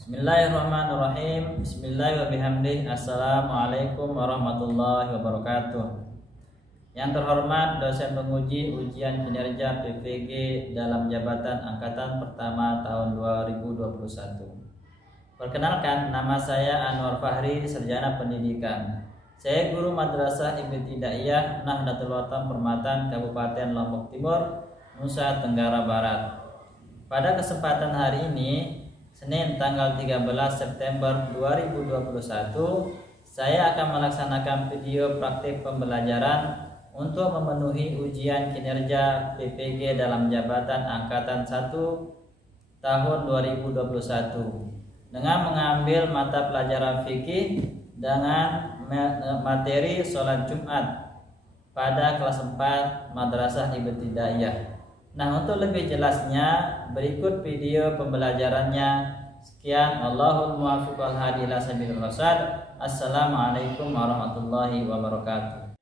Bismillahirrahmanirrahim. Bismillahirrahmanirrahim. Assalamualaikum warahmatullahi wabarakatuh. Yang terhormat dosen penguji ujian kinerja PVG dalam jabatan angkatan pertama tahun 2021. Perkenalkan, nama saya Anwar Fahri, sarjana pendidikan. Saya guru Madrasah Ibtidaiyah Nahdlatul Ulama Permatan, Kabupaten Lombok Timur, Nusa Tenggara Barat. Pada kesempatan hari ini, Senin tanggal 13 September 2021, saya akan melaksanakan video praktik pembelajaran untuk memenuhi ujian kinerja PPG dalam jabatan angkatan 1 tahun 2021 dengan mengambil mata pelajaran fikih dengan materi sholat Jumat pada kelas 4 Madrasah Ibtidaiyah. Nah, untuk lebih jelasnya berikut video pembelajarannya. Sekian, Allahul muwaffiq wal hadi ila sabilir rasyad. Assalamualaikum warahmatullahi wabarakatuh.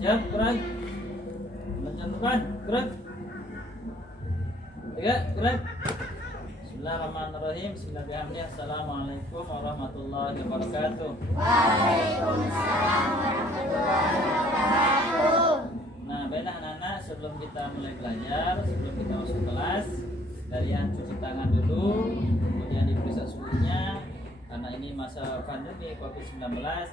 Siap, gerak. Mencantumkan, gerak. Gerak. Bismillahirrahmanirrahim. Bismillahirrahmanirrahim. Assalamualaikum warahmatullahi wabarakatuh. Waalaikumsalam warahmatullahi wabarakatuh. Nah, baiklah anak-anak, sebelum kita mulai belajar, sebelum kita masuk kelas, kalian cuci tangan dulu, kemudian diperiksa suhunya. Karena ini masa pandemi COVID-19,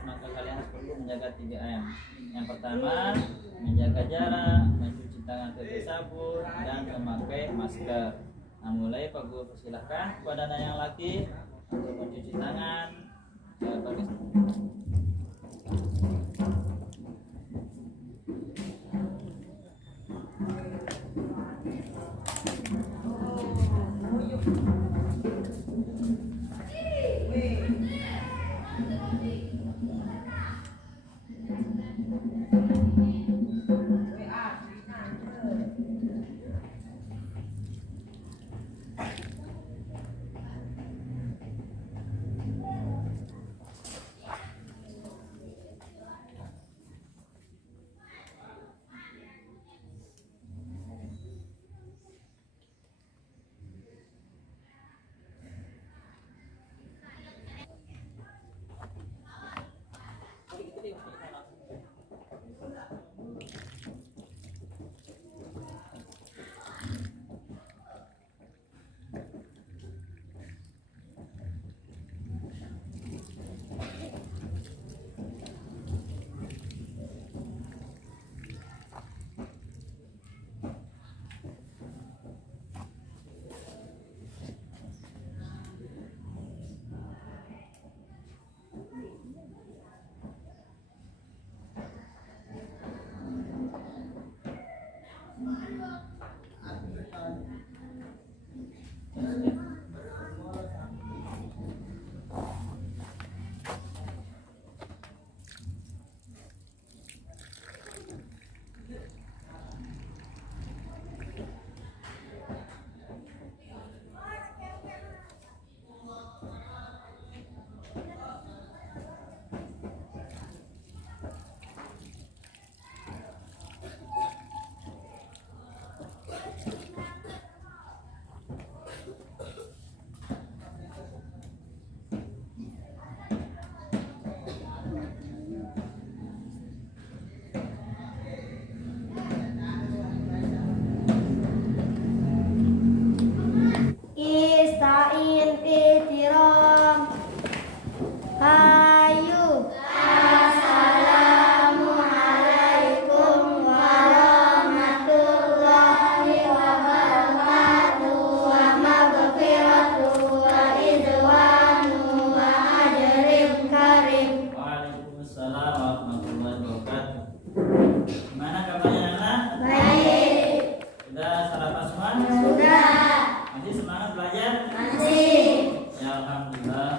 maka kalian harus perlu menjaga 3M. Yang pertama, menjaga jarak, mencuci tangan pakai sabun, dan memakai masker. Nah, mulai Pak Guru persilahkan kepada anak yang laki untuk mencuci tangan pakai sabun. Istain fitiram. Hayu. Assalamualaikum warahmatullahi wabarakatuh. Wa maghfiratuh wa ridwanu wa ajrim karim. Waalaikumsalam warahmatullahi wabarakatuh. Gimana kabarnya anak? Baik. Sudah sarapan semua? Sudah. Masih semangat belajar? Masih. Ya, alhamdulillah.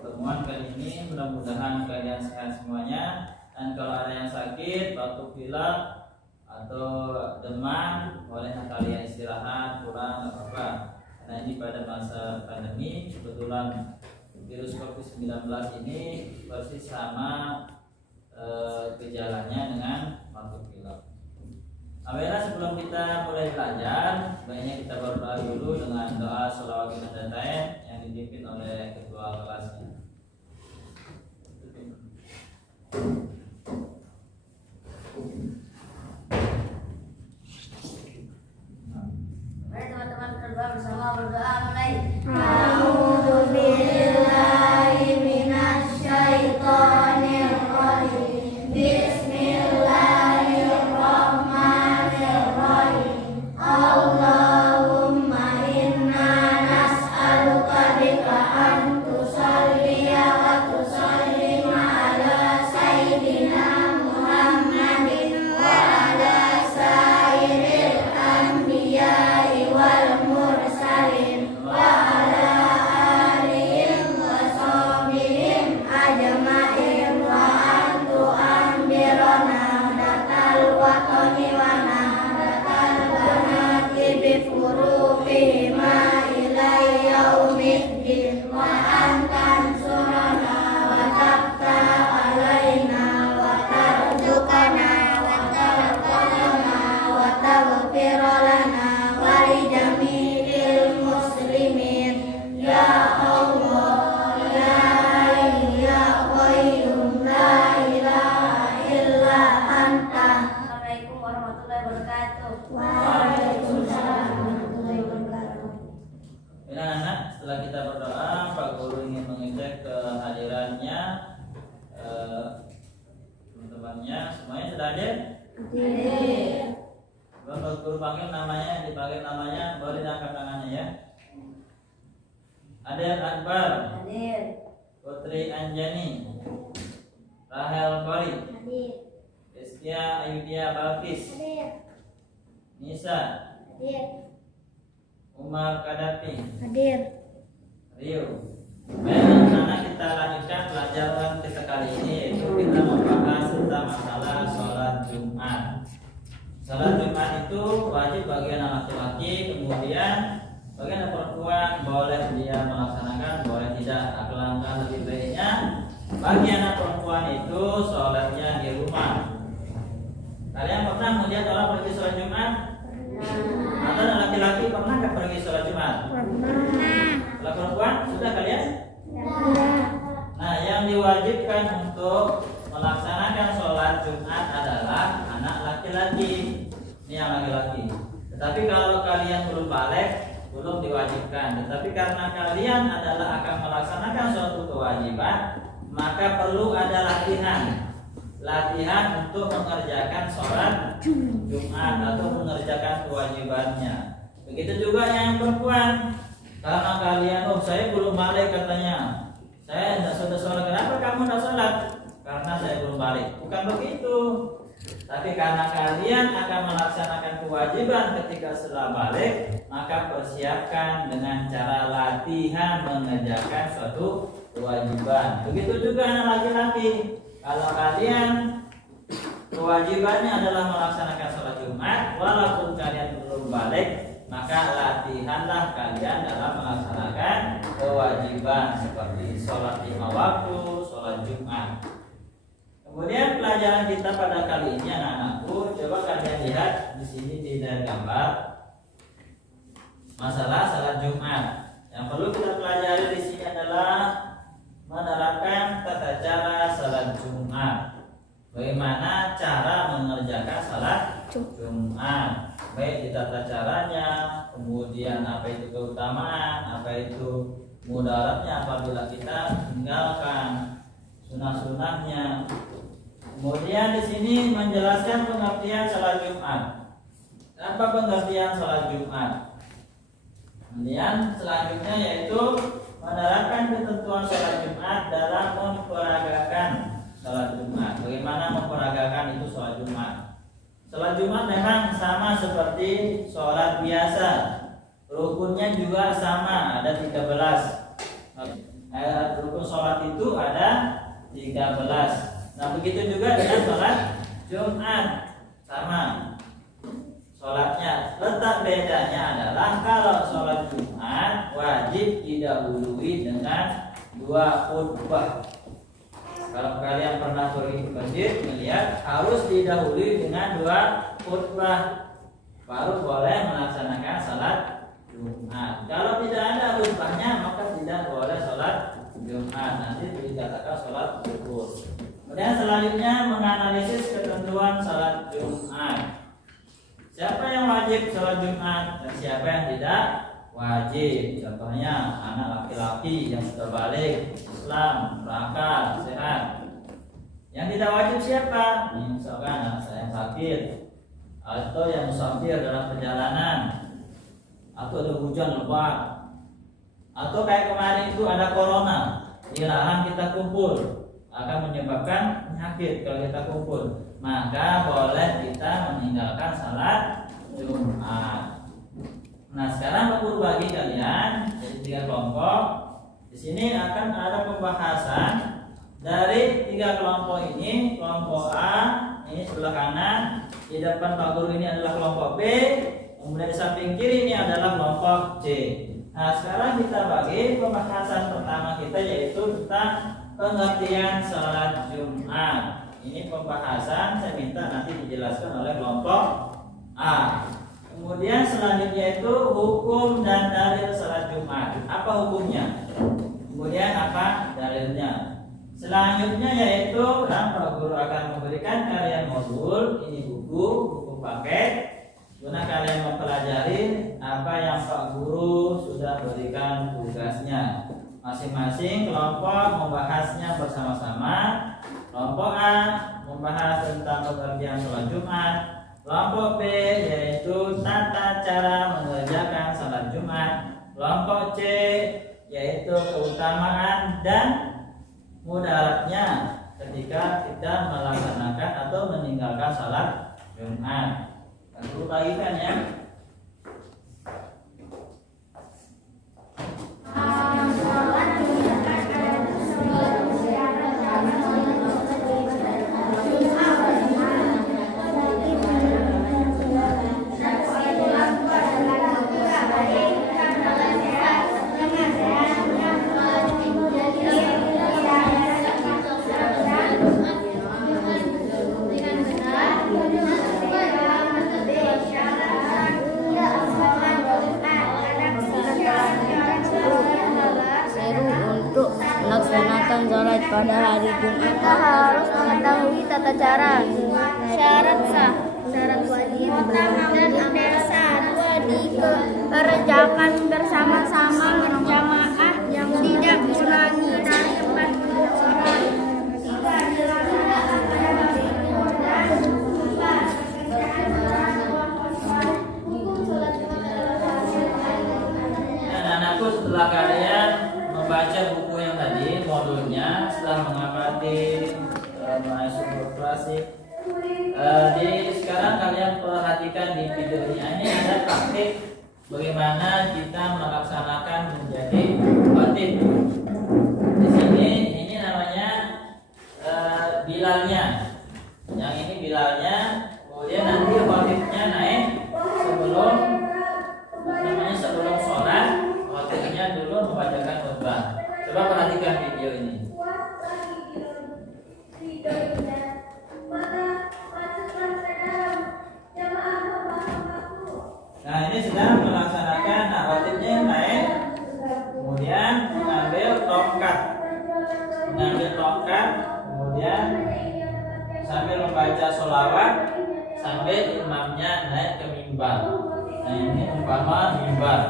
Pertemuan kali ini mudah-mudahan kalian sehat semuanya. Dan kalau ada yang sakit, batuk pilek atau demam, boleh kalian istirahat kurang nggak apa-apa. Karena ini pada masa pandemi kebetulan virus COVID-19 ini persis sama gejalanya dengan batuk pilek. Alhamdulillah, sebelum kita mulai belajar, baiknya kita berdoa dulu dengan doa sholawat ibadah yang dipimpin oleh ketua kelasnya. Mari teman-teman berdoa bersama, berdoa mulai. A'udzubillahi minasyaitonir rajim. Bismillahirrahmanirrahim. Allahumma inna nas'aluka bika an tusalliya wa tusallima ala sayyidina Muhammadin wa ala sairil anbiya'i wal mursalin wa ala alihim wa sahbihim ajma'in wa antu anbirona datal watoni wa nadatal banati bifurufihima ilayya umiddin wa antan surana wa tabta alaina wa tarzukana wa tarqalana wa taghfirolana wa lijami'il muslimin ya Allah ya Hayyu ya Qayyum la ilaha illa anta. Assalamualaikum warahmatullahi wabarakatuh. Waalaikumsalam warahmatullahi wabarakatuh. Ini anak, setelah kita berdoa, Pak Guru ingin mengecek kehadirannya teman-temannya. Semuanya sudah hadir? Belum Pak Guru panggil namanya, dipanggil namanya, boleh diangkat tangannya ya. Adel Akbar, Hadir. Putri Anjani, Rahel Kori, Hadir. Rizkia Ayudia Balkis, Hadir. Nisa, Hadir. Umar Kadapi, Hadir. Rio. Baik anak-anak, kita lanjutkan pelajaran kita kali ini, yaitu kita membahas tentang masalah sholat Jumat. Sholat Jumat itu wajib bagi anak laki-laki, kemudian bagi anak perempuan boleh dia melaksanakan, boleh tidak. Alangkah lebih baiknya bagi anak perempuan itu sholatnya di rumah. Kalian pernah melihat orang pergi sholat Jumat? Atau anak laki-laki pernah nggak pergi sholat Jumat? Kalau perempuan sudah kalian? Nah, yang diwajibkan untuk melaksanakan sholat Jumat adalah anak laki-laki. Ini yang laki-laki. Tetapi kalau kalian belum balik, belum diwajibkan. Tetapi karena kalian adalah akan melaksanakan suatu kewajiban, maka perlu ada latihan untuk mengerjakan sholat Jumat atau mengerjakan kewajibannya. Begitu juga yang perempuan. Karena kalian, saya belum balik katanya, saya tidak sudah sholat. Kenapa kamu tidak sholat? Karena saya belum balik. Bukan begitu. Tapi karena kalian akan melaksanakan kewajiban ketika setelah balik, maka persiapkan dengan cara latihan mengerjakan suatu kewajiban. Begitu juga anak laki-laki. Kalau kalian kewajibannya adalah melaksanakan sholat Jumat, walaupun kalian belum balik, maka latihanlah kalian dalam melaksanakan kewajiban seperti sholat 5 waktu, sholat Jumat. Kemudian pelajaran kita pada kali ini anak-anakku, coba kalian lihat di sini di gambar masalah sholat Jumat. Yang perlu kita pelajari di sini adalah menerapkan tata cara sholat Jumat. Bagaimana cara mengerjakan sholat Jumat? Baik di tata caranya, kemudian apa itu keutamaan, apa itu mudaratnya apabila kita tinggalkan sunah-sunahnya. Kemudian di sini menjelaskan pengertian sholat Jumat. Apa pengertian sholat Jumat? Kemudian selanjutnya yaitu menerapkan ketentuan sholat Jumat dalam memperagakan sholat Jumat. Bagaimana memperagakan itu sholat Jumat? Sholat Jumat memang sama seperti sholat biasa. Rukunnya juga sama, ada 13. Rukun sholat itu ada 13. Nah begitu juga dengan sholat Jumat, sama. sholatnya. Letak bedanya adalah kalau sholat Jumat wajib didahului dengan 2 khutbah. Kalau kalian pernah pergi ke masjid melihat harus didahului dengan 2 khutbah baru boleh melaksanakan sholat Jumat. Kalau tidak ada khutbahnya maka tidak boleh sholat Jumat. Nanti dikatakan sholat zuhur. Kemudian selanjutnya menganalisis ketentuan sholat Jumat. Siapa yang wajib sholat Jumat dan siapa yang tidak wajib? Contohnya anak laki-laki yang sudah balik, Islam, berakal, sehat. Yang tidak wajib siapa? Misalkan anak saya yang sakit, atau yang musafir dalam perjalanan, atau ada hujan lebat, atau kayak kemarin itu ada corona, dilarang kita kumpul, akan menyebabkan penyakit kalau kita kumpul. Maka boleh kita meninggalkan salat Jumat. Nah, sekarang aku bagi kalian jadi 3 kelompok. Di sini akan ada pembahasan dari 3 kelompok ini. Kelompok A ini sebelah kanan, di depan Pak Guru ini adalah kelompok B, kemudian di samping kiri ini adalah kelompok C. Nah, sekarang kita bagi pembahasan pertama kita yaitu tentang pengertian salat Jumat. Ini pembahasan saya minta nanti dijelaskan oleh kelompok A. Kemudian selanjutnya itu hukum dan dalil salat Jumat. Apa hukumnya? Kemudian apa dalilnya? Selanjutnya yaitu Pak Guru akan memberikan kalian modul. Ini buku paket. Guna kalian mempelajari apa yang Pak Guru sudah berikan tugasnya. Masing-masing kelompok membahasnya bersama-sama. Kelompok A membahas tentang pengertian sholat Jumat. Kelompok B yaitu tata cara mengerjakan sholat Jumat. Kelompok C yaitu keutamaan dan mudaratnya ketika kita melaksanakan atau meninggalkan sholat Jumat. Aku bagikan ya. Melaksanakan sholat pada hari Jumat kita harus mengetahui tata cara, syarat sah, syarat wajib, dan dasar dikerjakan bersama-sama berjamaah yang tidak mengulangi dari tempat sholat. Anak-anakku, setelah kalian membaca buku yang tadi modulnya, setelah mengamati sumber klasik, sekarang kalian perhatikan di video ini ada praktik bagaimana kita melaksanakan menjadi khatib. Di sini ini namanya bilalnya, yang ini bilalnya, kemudian nanti khatibnya naik sebelum sholat, khatibnya dulu membacakan khutbah. Coba perhatikan video ini. Nah, ini sedang melaksanakan khatibnya naik, kemudian mengambil tongkat, kemudian sambil membaca sholawat, sambil imamnya naik ke mimbar. Nah, ini umpama mimbar.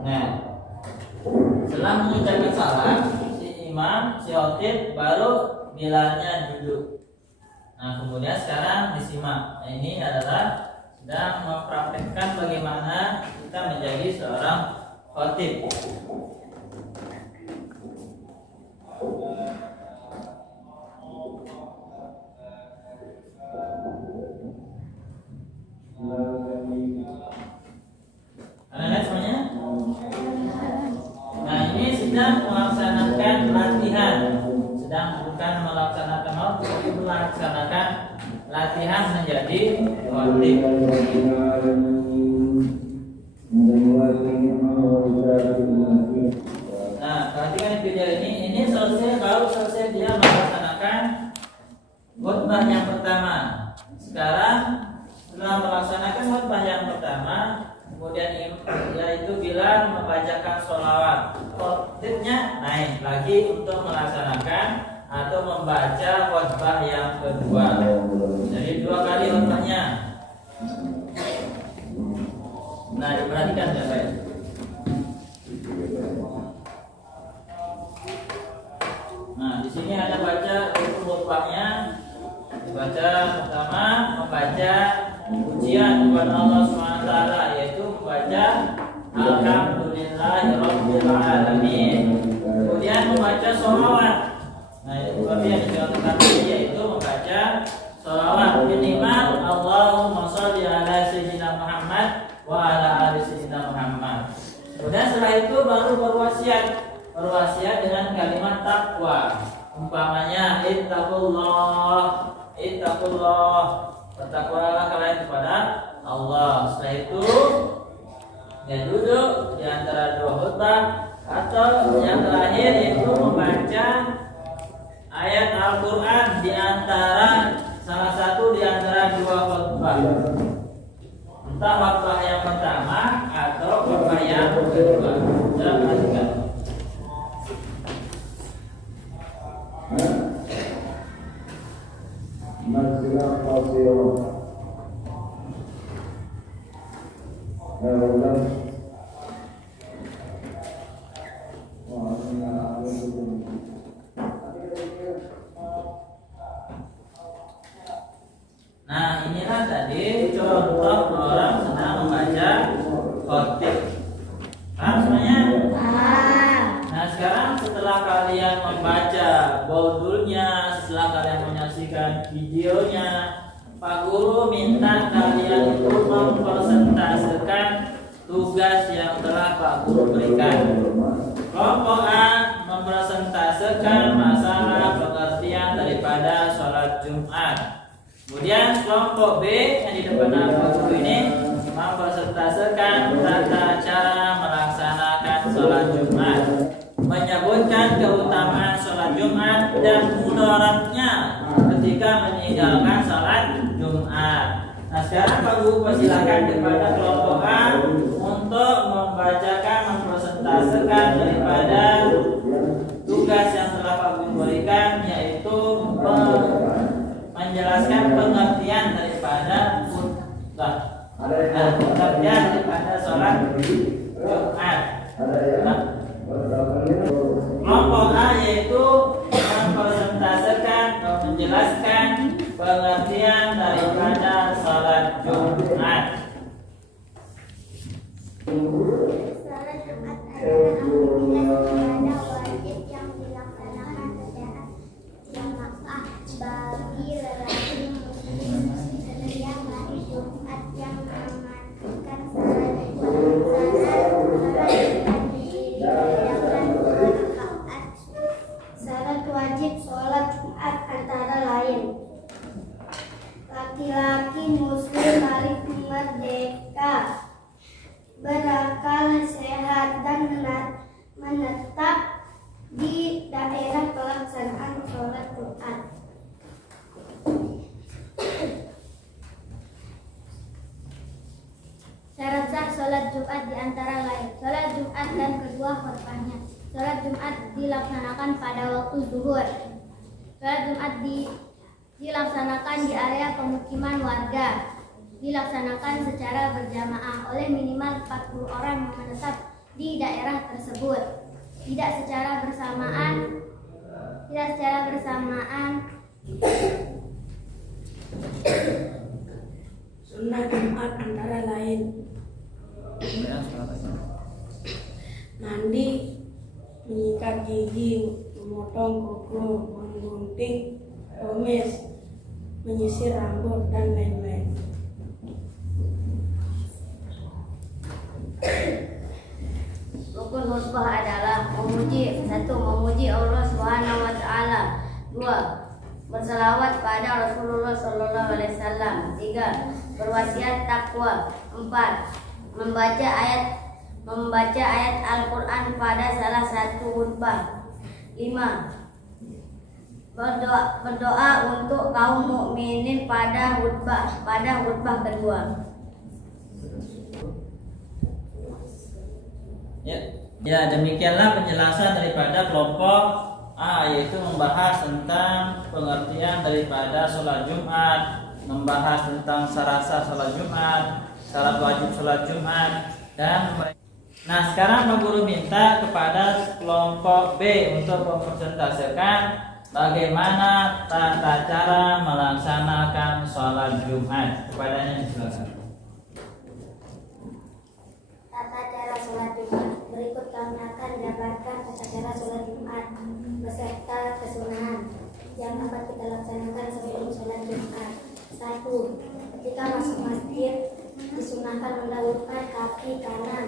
Nah, setelah mengucapkan salam, si imam, si khatib baru bilalnya duduk. Nah, kemudian sekarang disimak. Nah, ini adalah sedang mempraktekkan bagaimana kita menjadi seorang khatib. Anak-anak semuanya? Nah, ini sedang melaksanakan latihan, sedang bukan melaksanakan tapi melaksanakan menjadi khotib. Nah, perhatikan video ini baru selesai dia melaksanakan khutbah yang pertama. Sekarang setelah melaksanakan khutbah yang pertama, kemudian yaitu Bilal membacakan sholawat, khotibnya naik lagi untuk melaksanakan atau membaca khutbah yang kedua. Jadi 2 kali khutbahnya. Nah, diperhatikan ya baik. Nah, di sini ada baca khutbahnya. Dibaca pertama membaca pujian kepada Allah SWT, yaitu membaca Alhamdulillahirabbil alamin. Kemudian membaca sholawat. Nah, itu yang dicontohkan yaitu membaca sholawat minimal Allahumma sholli ala sayyidina Muhammad wa ala ali sayyidina Muhammad. Kemudian setelah itu baru berwasiat dengan kalimat takwa. Umpamanya ittaqullah, bertakwalah kalian kepada Allah. Setelah itu dia duduk di antara 2 khutbah, atau yang terakhir yaitu membaca ayat Al-Quran di antara salah satu di antara 2 khutbah, entah khutbah yang pertama atau khutbah yang kedua. Perhatikan. Nah, inilah tadi contoh orang sedang membaca khotib. Paham semuanya? Nah, sekarang setelah kalian membaca bodulnya, setelah kalian menyaksikan videonya, Pak Guru minta kalian itu mempresentasekan tugas yang telah Pak Guru berikan. Kelompok A mempresentasekan masalah pengertian daripada sholat Jumat. Kemudian kelompok B yang di depan Pak Guru ini mempresentasekan tata cara melaksanakan sholat Jumat, menyebutkan keutamaan sholat Jumat dan mudaratnya ketika meninggalkan sholat Jumat. Nah, sekarang Pak Guru persilakan kepada kelompok A untuk mempresentasekan daripada tugas yang telah Pak Guru berikan, yaitu menjelaskan pengertian daripada khutbah. Nah, pengertian daripada sholat Jumat. Kelompok A yaitu mempresentasekan atau menjelaskan pengertian daripada sholat Jumat. Salat Jumat adalah aktivitas ibadah wajib yang dilaksanakan secara jamaah bagi lelaki muslim setiap hari Jumat yang memanfaatkan salat salat wajib sholat Jumat antara lain: laki-laki muslim balik merdeka, berakal sehat, dan menetap di daerah pelaksanaan sholat Jumat. Syarat sah sholat Jumat di antara lain: sholat Jumat dan kedua khutbahnya. Sholat Jumat dilaksanakan pada waktu zuhur. Sholat Jumat dilaksanakan di area pemukiman warga. Dilaksanakan secara berjamaah oleh minimal 40 orang yang menetap di daerah tersebut. Tidak secara bersamaan. Sunnah Jumat antara lain: mandi, menyikat gigi, memotong kuku, menggunting kumis, menyisir rambut, dan lain-lain. Rukun khutbah adalah memuji Allah Subhanahu wa taala. 2. berselawat pada Rasulullah Sallallahu Alaihi Wasallam. 3. Berwasiat takwa. 4. Membaca ayat Al-Quran pada salah satu khutbah. 5. Berdoa untuk kaum mukminin pada khutbah kedua. Ya, demikianlah penjelasan daripada kelompok A, yaitu membahas tentang pengertian daripada sholat Jumat, membahas tentang syarat-syarat sholat Jumat, syarat wajib sholat Jumat, dan nah sekarang Pak Guru minta kepada kelompok B untuk mempresentasikan bagaimana tata cara melaksanakan sholat Jumat. Kepadanya silakan. Tata cara sholat Jumat. Berikut kami akan jabarkan tata cara sholat Jumat beserta kesunahan yang dapat kita laksanakan sebelum sholat Jumat. 1. Ketika masuk masjid, disunahkan mendahulukan kaki kanan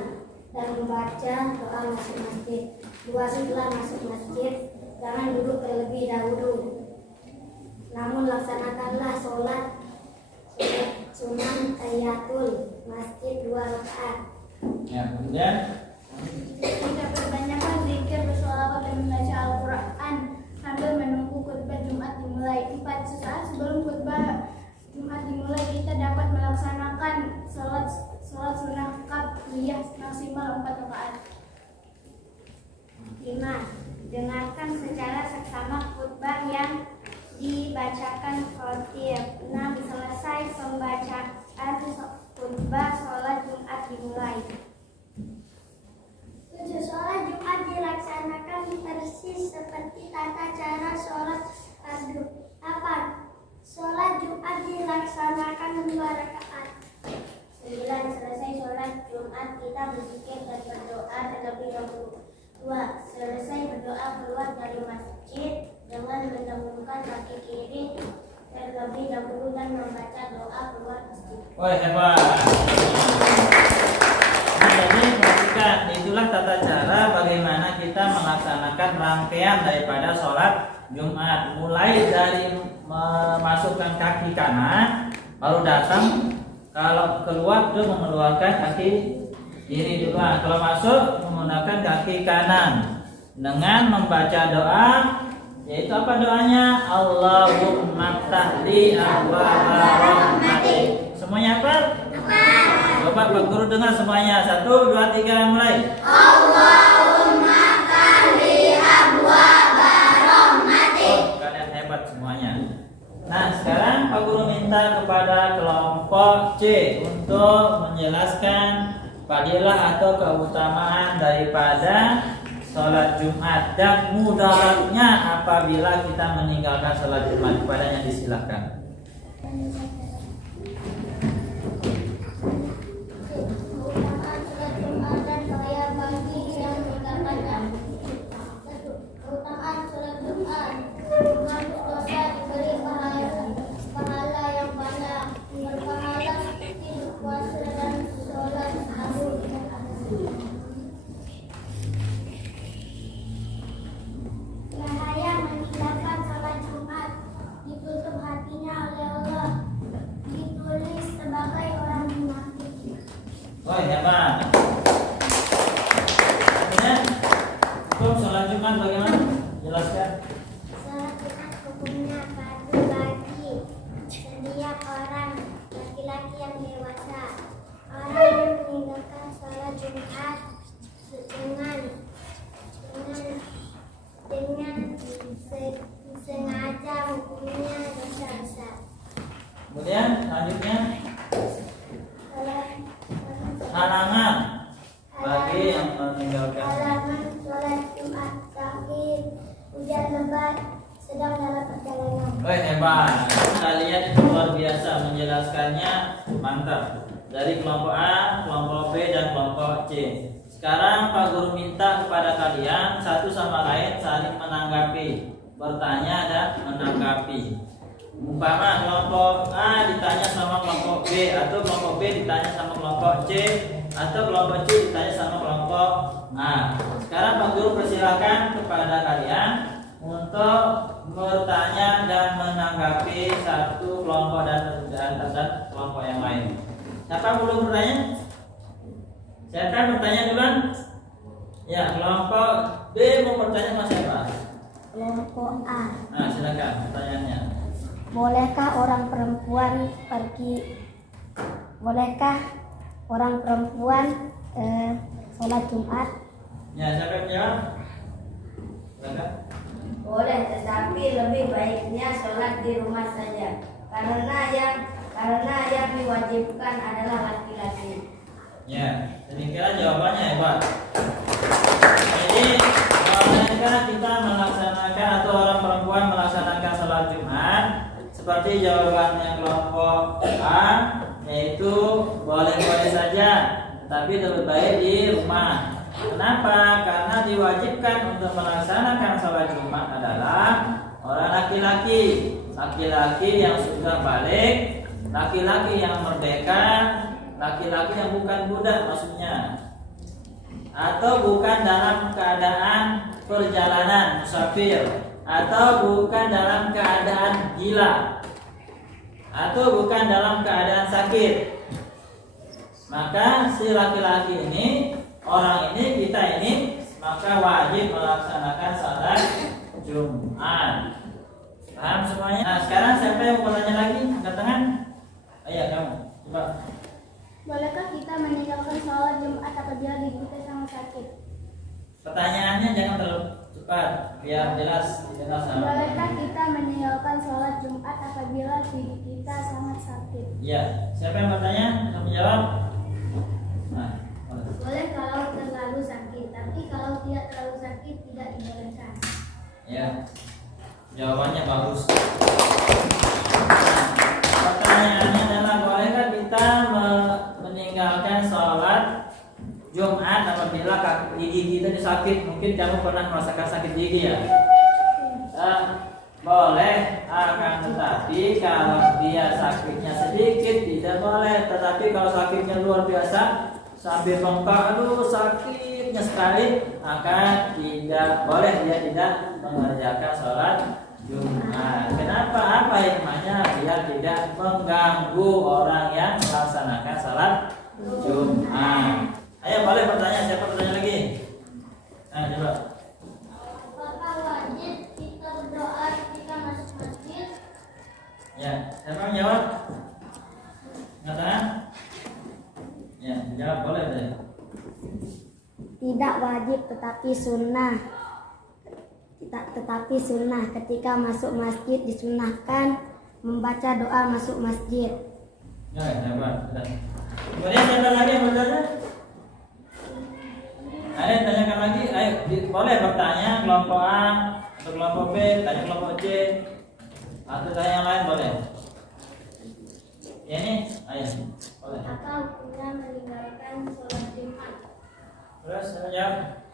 dan membaca doa masuk masjid. 2. Setelah masuk masjid, jangan duduk terlebih dahulu, namun laksanakanlah sholat sunnah tahiyatul masjid 2 rakaat. Ya, kemudian Kita perbanyakan zikir, bersolawat dan membaca Al-Quran sambil menunggu khutbah Jumat dimulai. 4. Sesaat sebelum khutbah Jumat dimulai, kita dapat melaksanakan sholat sunnah qabliyah maksimal 4 rakaat. 5. Dengarkan secara seksama khutbah yang dibacakan khatib. 6. Selesai pembacaan khutbah, sholat Jumat dimulai. 7. Sholat Jumat dilaksanakan persis seperti tata cara sholat fardu. 8. Sholat Jumat dilaksanakan 2 rakaat. 9. Selesai sholat Jumat, kita berzikir dan berdoa terlebih dahulu. 2. Selesai berdoa, keluar dari masjid dengan mendahulukan kaki kiri terlebih dahulu dan membaca doa keluar masjid. woi hebat. Nah, jadi perhatikan, itulah tata cara bagaimana kita melaksanakan rangkaian daripada sholat Jumat. Mulai dari memasukkan kaki kanan, baru datang, kalau keluar itu mengeluarkan kaki kiri dulu. Kalau masuk menggunakan kaki kanan dengan membaca doa, yaitu apa doanya? Allahumma ftahli abwaaba rahmatik. Semuanya apa? Coba Pak Guru dengar semuanya. 1, 2, 3 mulai. Allahumma ftahli abwaaba rahmatik. Oh, kalian hebat semuanya. Nah, sekarang Pak Guru minta kepada kelompok C untuk menjelaskan fadilah atau keutamaan daripada sholat Jumat dan mudaratnya apabila kita meninggalkan sholat Jumat. Kepadanya disilahkan. Keutamaan sholat Jumat dan bahaya bagi yang meninggalkannya. 1. Keutamaan sholat Jumat: menghapus dosa, diberi pahala yang banyak, berpahala seperti berpuasa dan sholat tahajud. Bahaya meninggalkan sholat Jumat: ditutup hatinya oleh Allah, ditulis sebagai orang munafik. Oh, hebat. Kemudian hukum sholat Jumat bagaimana? Jelaskan. Sholat Jumat hukumnya fardu bagi setiap orang, laki-laki yang dewasa. Orang yang meninggalkan sholat Jumat dengan sengaja hukumnya dosa besar. Kemudian selanjutnya Sholat halangan bagi yang meninggalkan. halangan sholat Jumat: sakit, hujan lebat, sedang dalam perjalanan. Oh, hebat. Kalian itu luar biasa menjelaskannya, mantap. Dari kelompok A, kelompok B, dan kelompok C. Sekarang Pak Guru minta kepada kalian satu sama lain saling menanggapi, bertanya dan menanggapi. Umpama kelompok A ditanya sama kelompok B, atau kelompok B ditanya sama kelompok C, atau kelompok C ditanya sama kelompok A. Sekarang Pak Guru persilakan kepada kalian untuk bertanya dan menanggapi satu kelompok dan kelompok yang lain. Siapa belum bertanya? Siapa bertanya duluan? Ya, kelompok B mau bertanya sama siapa? Kelompok A. Nah, silakan pertanyaannya. Bolehkah orang perempuan sholat Jumat? Ya, siapa yang menjawab? Silakan. Boleh, tetapi lebih baiknya sholat di rumah saja. Karena yang diwajibkan adalah laki-laki. Ya, demikian jawabannya ya Pak. Jadi, bolehkah kita melaksanakan atau orang perempuan melaksanakan sholat Jumat? Seperti jawabannya kelompok A, yaitu boleh-boleh saja, tapi lebih baik di rumah. Kenapa? Karena diwajibkan untuk melaksanakan sholat Jumat adalah orang laki-laki, laki-laki yang sudah balik, laki-laki yang merdeka, laki-laki yang bukan budak maksudnya, atau bukan dalam keadaan perjalanan musafir, atau bukan dalam keadaan gila, atau bukan dalam keadaan sakit. Maka si laki-laki ini, orang ini, kita ini, maka wajib melaksanakan salat Jumat. Paham semuanya? Nah, sekarang siapa yang mau bertanya lagi? Angkat tangan. Ayo kamu, coba. Bolehkah kita meninggalkan sholat Jumat apabila diri kita sangat sakit? Pertanyaannya jangan terlalu cepat, biar jelas. Bolehkah kita meninggalkan sholat Jumat apabila diri kita sangat sakit? Ya, siapa yang bertanya? Kamu jawab. Nah, boleh. Boleh kalau terlalu sakit, tapi kalau tidak terlalu sakit tidak dibolehkan. Ya, jawabannya bagus. Pertanyaannya adalah bolehkah kita meninggalkan sholat Jumat apabila gigi kita sakit? Mungkin kamu pernah merasakan sakit gigi ya? Boleh, akan tetapi kalau dia sakitnya sedikit tidak boleh. Tetapi kalau sakitnya luar biasa sampai bengkak, aduh sakitnya sekali, maka tidak boleh, dia tidak mengerjakan sholat Jumat. Kenapa? Apa hikmahnya? Biar tidak mengganggu orang yang melaksanakan sholat Jumat. Ayo boleh bertanya, siapa bertanya lagi? Nah, coba. Apakah wajib kita berdoa ketika masuk masjid? Ya, siapa yang jawab? Ngatakan? Ya, jawab boleh deh. Tidak wajib tetapi sunnah ketika masuk masjid disunahkan membaca doa masuk masjid. Ya, jawab. Kemudian siapa lagi yang bertanya? Ayo tanyakan lagi. Ayo, boleh bertanya kelompok A atau kelompok B, tanya kelompok C atau tanya yang lain boleh. Ya, ini, ayo, boleh. Apa hukumnya meninggalkan sholat Jumat? Terus saya jawab.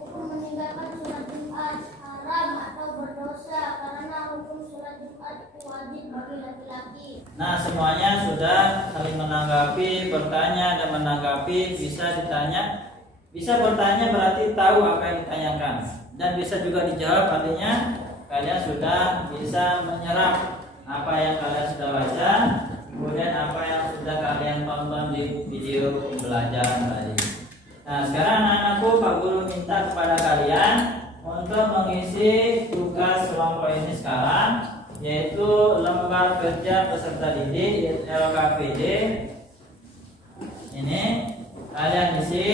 Hukum meninggalkan sholat Jumat haram atau berdosa karena hukum sholat Jumat itu wajib bagi laki-laki. Nah, semuanya sudah saling menanggapi, bertanya dan menanggapi, bisa ditanya, bisa bertanya berarti tahu apa yang ditanyakan, dan bisa juga dijawab, artinya kalian sudah bisa menyerap apa yang kalian sudah baca, kemudian apa yang sudah kalian tonton di video pembelajaran tadi. Nah, sekarang anak-anakku, Pak Guru minta kepada kalian untuk mengisi tugas kelompok ini sekarang, yaitu lembar kerja peserta didik LKPD. Ini kalian isi,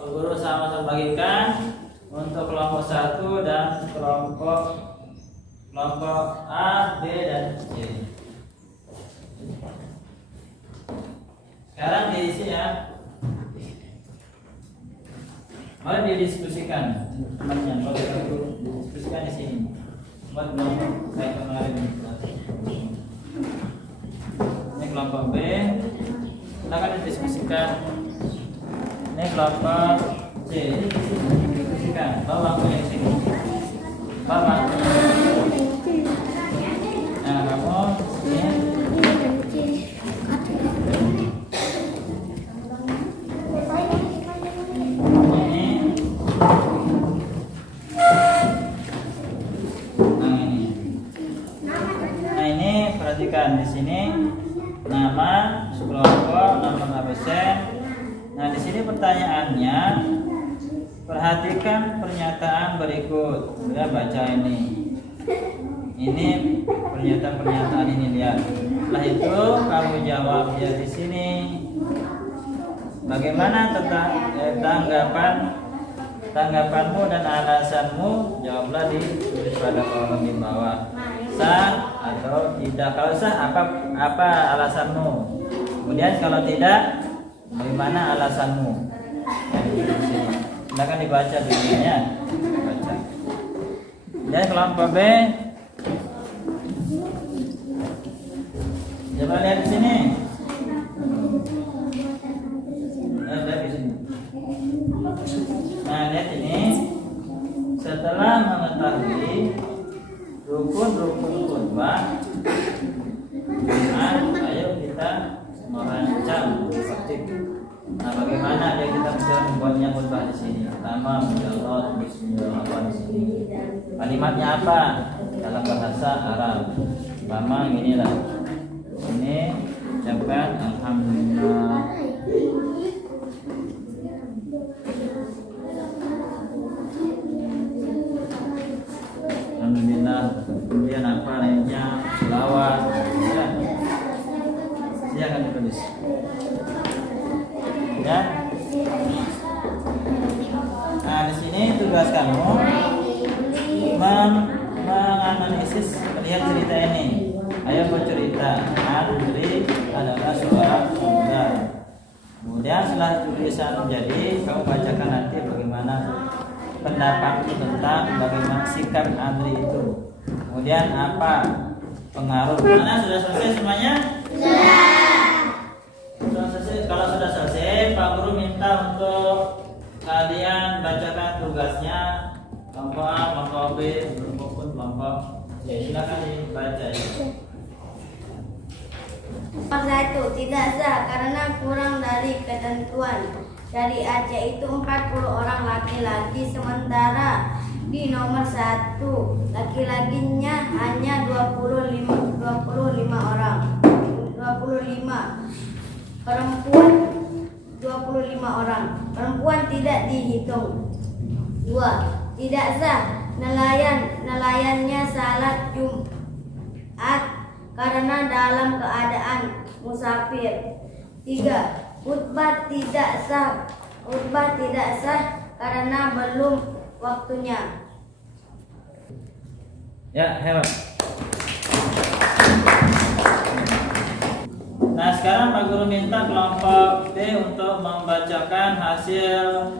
Pak Guru sama-sama bagikan untuk kelompok 1 dan kelompok A, B dan C. Sekarang diisi ya. Mari didiskusikan temannya, kalau didiskusikan di sini. Buat kelompok saya kemarin. Ini kelompok B, silakan didiskusikan. Ini kelompok C, didiskusikan. Bawa ke sini. Bawa. Nah, kamu ini. kelompok nomor absen. Nah, di sini pertanyaannya, perhatikan pernyataan berikut. Sudah baca ini. Ini pernyataan ini, lihat. Setelah itu kamu jawab ya di sini. Bagaimana tanggapanmu dan alasanmu? Jawablah ditulis pada kolom di bawah. Sah atau tidak. Kalau sah, apa alasanmu? Kemudian kalau tidak, bagaimana alasanmu? Silakan dibaca dulunya. Baca. Dan kelompok B, coba lihat di sini. Lihat di sini. Nah, lihat ini. Setelah mengetahui rukun-rukun khutbah, ayo kita merancang praktik. Nah, bagaimana dia kita bisa membuatnya khutbah di sini? Pertama, menjalot bismillahirrahmanirrahim. Kalimatnya apa? Dalam bahasa Arab. Pertama, inilah. Ini ucapkan alhamdulillah. Alhamdulillah. Kemudian apa lainnya? Selawat. Ya. Dia akan ditulis. Ya. Nah, di sini tugas kamu menganalisis, lihat cerita ini. Ayo bercerita. Andri adalah seorang pemuda. Kemudian setelah tulisan jadi, kamu bacakan nanti bagaimana pendapatmu tentang bagaimana sikap Andri itu. Kemudian apa pengaruh? Mana sudah selesai semuanya? Sudah selesai. Kalau sudah selesai, Pak Guru minta untuk kalian bacakan tugasnya, kelompok A, kelompok B, maupun kelompok C. Silakan dibaca ya. Nomor 1, tidak sah karena kurang dari ketentuan. Dari Aceh itu 40 orang laki-laki, sementara di nomor 1 laki-lakinya hanya 25 orang. 25 perempuan 25 orang. Perempuan tidak dihitung. 2. Tidak sah nelayannya salat Jumat karena dalam keadaan musafir. 3. Khutbah tidak sah karena belum waktunya. Ya, hebat. Nah, sekarang Pak Guru minta kelompok D untuk membacakan hasil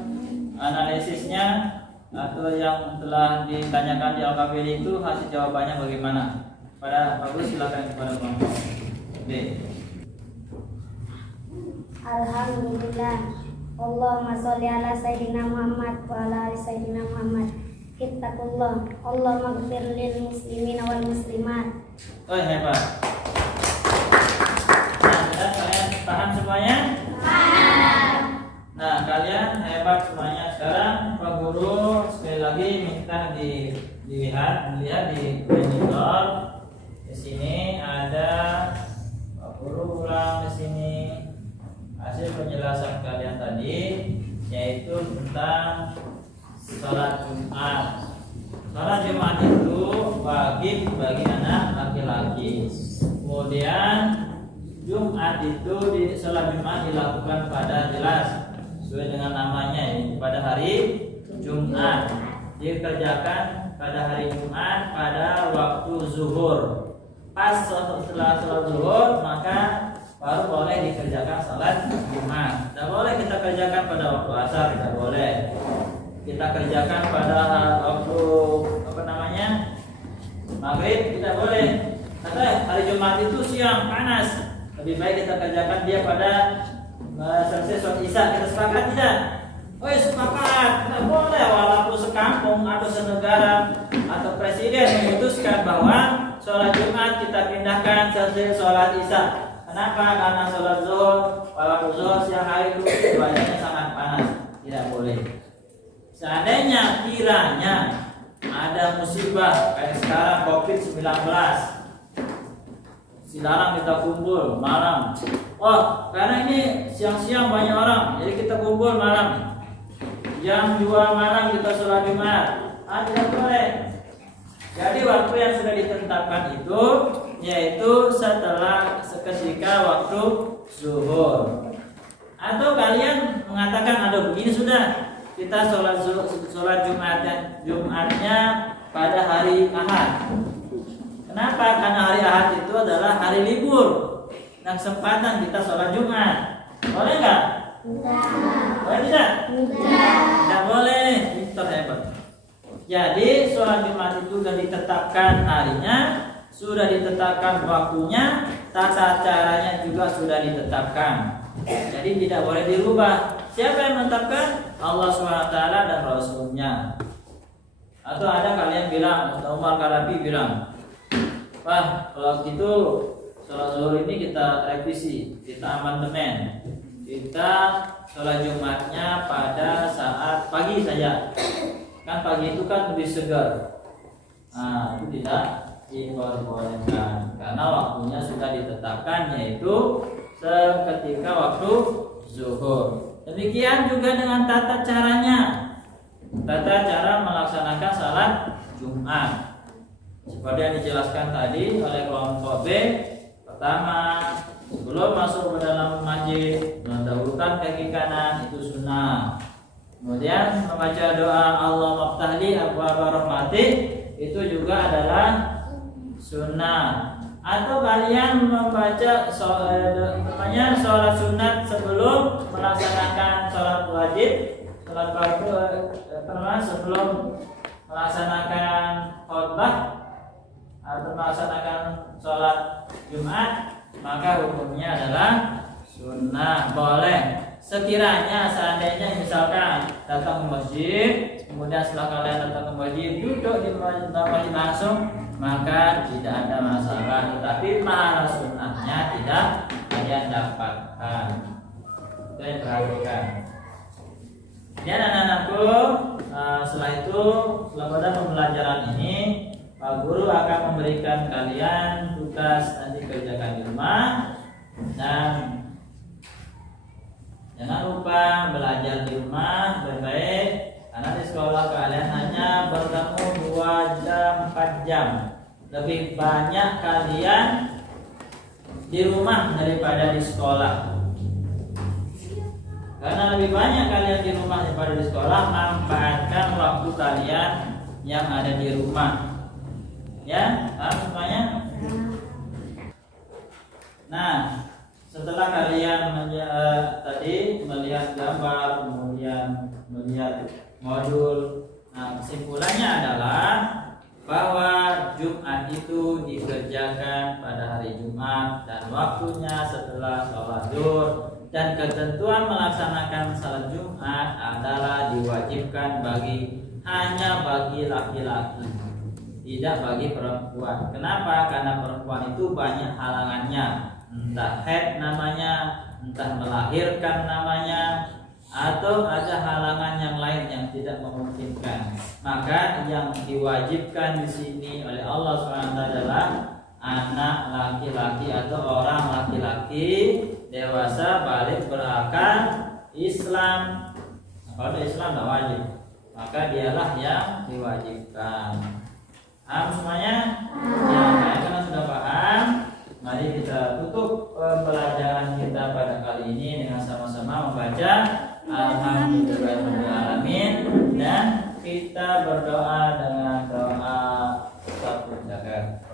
analisisnya atau yang telah ditanyakan di LKPD itu, hasil jawabannya bagaimana. Pada Pak Guru silakan kepada kelompok B. Alhamdulillah. Allahumma sholli ala sayyidina Muhammad wa ala ali sayyidina Muhammad. Ittaqullah. Allahumma ighfir lil muslimina wal muslimat. Oh, hebat. Nah, sudah kalian paham semuanya? Paham. Nah, kalian hebat semuanya. Sekarang Pak Guru sekali lagi minta dilihat di monitor. Di sini ada Pak Guru ulang di sini hasil penjelasan kalian tadi, yaitu tentang sholat Jumat. Sholat Jumat itu wajib bagi anak laki-laki. Kemudian Jumat itu sholat Jumat dilakukan pada jelas sesuai dengan namanya, yaitu pada hari Jumat. Dikerjakan pada hari Jumat pada waktu zuhur. Pas setelah sholat zuhur maka baru boleh dikerjakan salat Jumat. Tidak boleh kita kerjakan pada waktu asar, tidak boleh. Kita kerjakan pada waktu maghrib, tidak boleh. Kata hari Jumat itu siang panas, lebih baik kita kerjakan dia pada selesai sholat isya. Kita sepakat tidak? Oh ya sepakat. Tidak boleh walaupun sekampung atau senegara atau presiden memutuskan bahwa sholat Jumat kita pindahkan selesai sholat isya. Kenapa? Karena sholat zuhur, walaupun zuhur siang hari itu cuacanya sangat panas, tidak boleh. Seandainya kiranya ada musibah kayak sekarang COVID-19, dilarang kita kumpul malam. Oh, karena ini siang-siang banyak orang, jadi kita kumpul malam. Jam 2 malam kita sholat Jumat. Tidak boleh. Jadi waktu yang sudah ditetapkan itu yaitu seketika waktu zuhur. Atau kalian mengatakan, aduh begini sudah, kita sholat Jumatnya pada hari Ahad. Kenapa? Karena hari Ahad itu adalah hari libur dan kesempatan kita sholat Jumat. Boleh nggak? Boleh tidak? Tidak boleh. Pintar hebat. Jadi sholat Jumat itu sudah ditetapkan harinya, sudah ditetapkan waktunya, tata caranya juga sudah ditetapkan. Jadi tidak boleh dirubah. Siapa yang menetapkan? Allah SWT dan Rasulnya. Atau ada kalian bilang, Umar Karabi bilang, wah kalau gitu sholat zuhur ini kita revisi, kita amandemen, kita sholat Jumatnya pada saat pagi saja. Kan pagi itu kan lebih segar. Nah, itu tidak diperbolehkan karena waktunya sudah ditetapkan, yaitu seketika waktu zuhur. Demikian juga dengan tata caranya, tata cara melaksanakan salat Jumat. Seperti yang dijelaskan tadi oleh kelompok B. Pertama, sebelum masuk ke dalam masjid mendahulukan kaki kanan, itu sunnah. Kemudian membaca doa Allah maftahli abwaaba rahmati, itu juga adalah sunnah. Atau kalian membaca sholat sunat sebelum melaksanakan sholat wajib, sholat fardu, sebelum melaksanakan khutbah atau melaksanakan sholat Jumat, maka hukumnya adalah sunnah. Boleh. Sekiranya seandainya misalkan datang ke masjid, kemudian setelah kalian datang ke masjid duduk di masjid langsung, maka tidak ada masalah. Tetapi pahala sunnahnya tidak kalian dapatkan. Itu yang perhatikan. Dan anak-anakku, setelah itu, setelah pada pembelajaran ini, Pak Guru akan memberikan kalian tugas nanti kerjakan di rumah. Dan jangan lupa belajar di rumah baik-baik, karena di sekolah kalian hanya bertemu 2 jam 4 jam. Lebih banyak kalian di rumah daripada di sekolah. Karena lebih banyak kalian di rumah daripada di sekolah, manfaatkan waktu kalian yang ada di rumah. Ya, paham semuanya? Nah, setelah kalian tadi melihat gambar, kemudian melihat modul, nah kesimpulannya adalah bahwa Jumat itu dikerjakan pada hari Jumat dan waktunya setelah sholat zuhur, dan ketentuan melaksanakan salat Jumat adalah diwajibkan hanya bagi laki-laki, tidak bagi perempuan. Kenapa? Karena perempuan itu banyak halangannya, entah haid namanya, entah melahirkan namanya, atau ada halangan yang lain yang tidak memungkinkan. Maka yang diwajibkan di sini oleh Allah SWT adalah anak laki-laki atau orang laki-laki dewasa balik berakal Islam. Kalau Islam tidak wajib, maka dialah yang diwajibkan. Paham semuanya? Ya, karena sudah paham, mari kita tutup pembelajaran kita pada kali ini dengan sama-sama membaca Alhamdulillahirrahmanirrahim, dan kita berdoa dengan doa Sabtu Jagat.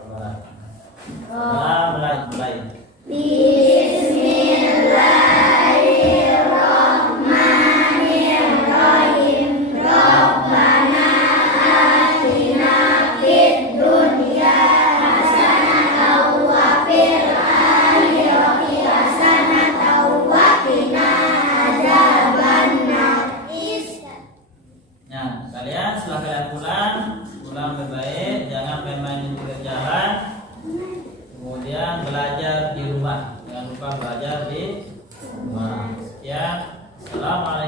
Mulai. Bismillahirrahmanirrahim. Rabbana atina fid dunya hasanatan wa fil akhirati hasanatan wa qina adzabannar. Nah, kalian setelah kalian pulang baik-baik, jangan main-main di pinggir jalan. Kemudian belajar di rumah, jangan lupa belajar di rumah. Sekian, assalamualaikum.